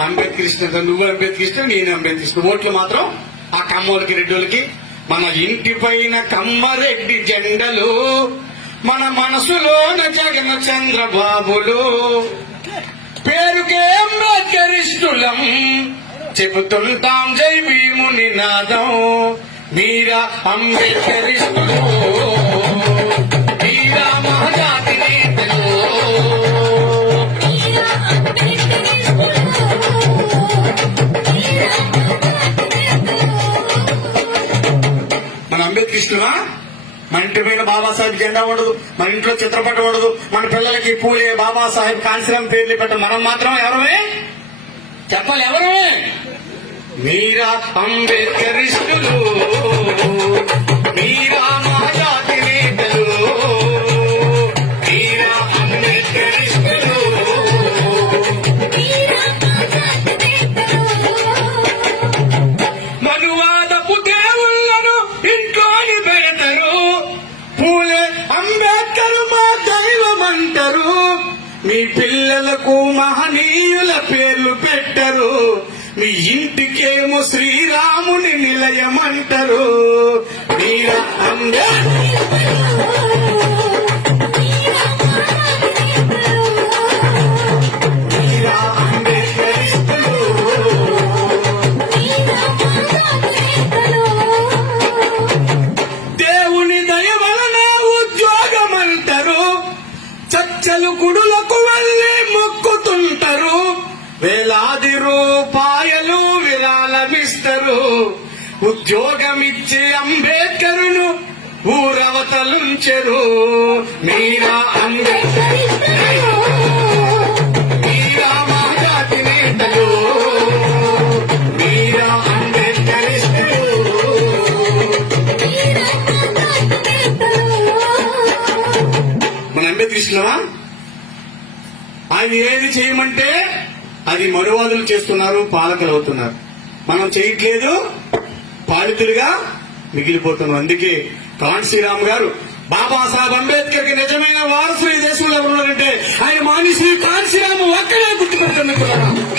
అంబేద్కర్ ఇష్టం నువ్వు అంబేద్కర్ ఇస్తే నేను అంబేద్కర్ ఇష్టం ఓట్లు మాత్రం ఆ కమ్మోళ్ళకి రెడ్డోళ్ళకి. మన ఇంటి పైన కమ్మరెడ్డి జెండలు మన మనసులోన జగన్ చంద్రబాబులు. పేరుకే అంబేద్కర్ చెబుతుంటాం జై భీముని నాదం. మీరా అంబేద్కర్ మన ఇష్టమా? మన ఇంటి పైన బాబాసాహెబ్ జెండా ఉండదు మన ఇంట్లో చిత్రపటం ఉండదు మన పిల్లలకి పూలే బాబాసాహెబ్ కాంశీరామ్ పేర్లు పెట్ట మనం మాత్రం ఎవరమే? చెప్పాలి ఎవరమే? మీరా అంబేద్కర్ అంటారు. మీ పిల్లలకు మహనీయుల పేర్లు పెట్టరు. మీ ఇంటికేమో శ్రీరాముని నిలయమంటారు. మీరా అంబేద్కర్ వేలాది రూపాయలు విరాళమిస్తారు ఉద్యోగమిచ్చే అంబేద్కరును ఊరవతలుంచెరు మీరా అంబేద్కర్ మీరా మహాజాతి నేతలు మీరా అంబేద్కర్ ఇష్టలు మన అంబేద్కర్ ఇష్టమా ఆయన ఏది చేయమంటే అది మనువాదులు చేస్తున్నారు పాలకులు అవుతున్నారు. మనం చేయట్లేదు పాలితులుగా మిగిలిపోతున్నాం అందుకే కాన్సీరామ్ గారు బాబాసాహెబ్ అంబేద్కర్కి నిజమైన వారసులు ఈ దేశంలో ఉన్నారంటే ఆయన మానిశ్రీ కాన్సీరామ్ ఒక్కడే గుర్తుపెడుతున్నారు